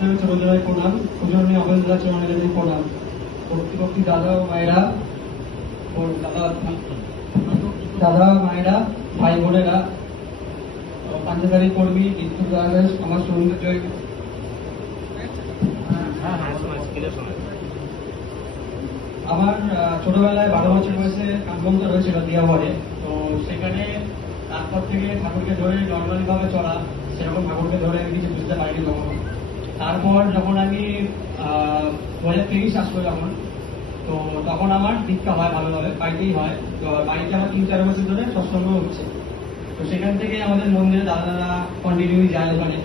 প্রত্যেক ছোট জেলায় প্রণাম, পূজনীয় অবহেলা চরণে প্রণাম। প্রতিপক্ষী দাদা ও মায়েরা, দাদা মায়েরা, ভাই বোনেরা, পাঞ্জাবারি কর্মী, বিদ্যুৎ দাস, আমার সৌন্দর্য। আমার ছোটবেলায় 12 বছর বয়সে কাঠবন্ধ রয়েছিল দিয়াবাড়ে। তো সেখানে তারপর থেকে ঠাকুরকে ধরে নর্মালি ভাবে চলা, সেরকম ঠাকুরকে ধরে আমি কিছু বুঝতে পারিনি কখনো। তারপর যখন আমি 2023 আসলো যখন, তো তখন আমার দীক্ষা হয় ভালোভাবে, বাড়িতেই হয়। তো বাড়িতে আমার 3-4 বছর ধরে সৎসঙ্গ হচ্ছে। তো সেখান থেকে আমাদের মন্দিরে দাদারা কন্টিনিউ যায় ওখানে।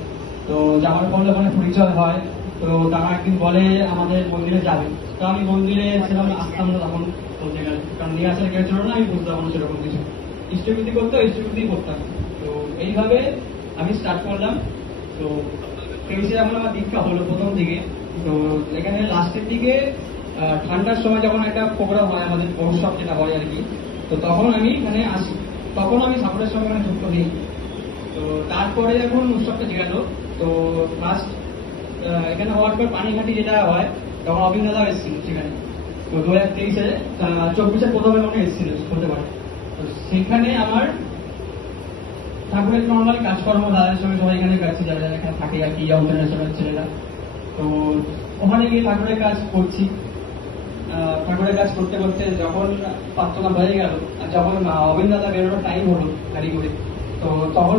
তো যাওয়ার পর ওখানে পরিচয় হয়। তো তারা একদিন বলে আমাদের মন্দিরে যাবে। তো আমি মন্দিরে সেরকম আসতাম না তখন, বলতে গেলে, কারণ নিয়ে আসার কেউ ছিল না, আমি বুঝতাম না সেরকম কিছু। ইষ্টবিধি করতে ইষ্টবিধি করতাম। তো এইভাবে আমি স্টার্ট করলাম। তো তেইশে যখন আমার দীক্ষা হলো প্রথম দিকে, তো এখানে লাস্টের দিকে ঠান্ডার সময় যখন একটা প্রোগ্রাম হয় আমাদের উৎসব যেটা হয় আর কি, তো তখন আমি এখানে আসি। তখন আমি ঠাকুরের সঙ্গে মানে যুক্ত নেই। তো তারপরে যখন উৎসবটা গেল, তো ফার্স্ট এখানে হওয়ার পর পানিঘাটি যেটা হয়, তখন অভিন দাদা এসেছিল সেখানে। তো 2023-এ 24-এর প্রথমে মনে এসেছিল হতে পারে। তো সেখানে আমার ঠাকুরের নর্মালি কাজকর্ম দাদাদের সঙ্গে সবাই এখানে গেছে, যারা এখানে থাকে আর কি, ইন্টারন্যাশনাল ছেলেরা। তো ওখানে গিয়ে ঠাকুরের কাজ করছি। ঠাকুরের কাজ করতে করতে যখন প্রার্থনা হয়ে গেল, আর যখন অবিন দাদা বেরোনোর টাইম হলো গাড়ি করে, তো তখন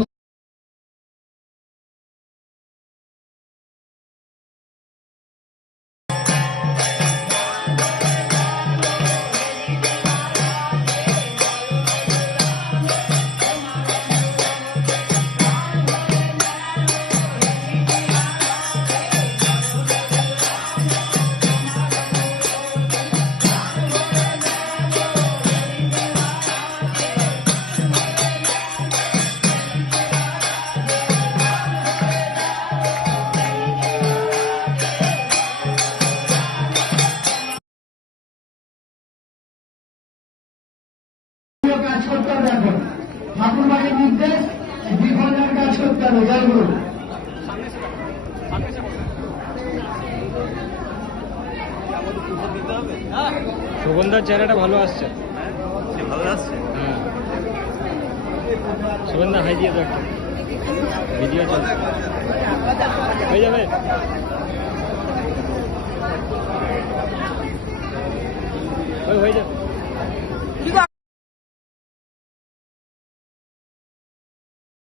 কাজ করতে হবে। এখন ঠাকুর বাড়ির নির্দেশ 2 ঘন্টার কাজ করতে হবে। জয় গুরু। সুগন্ধার চেহারাটা ভালো আসছে, ভালো আসছে। হ্যাঁ, সুগন্ধা হাই দিয়ে তো একটা ভিডিও চলছে, হয়ে যাবে। হয়ে যাবে।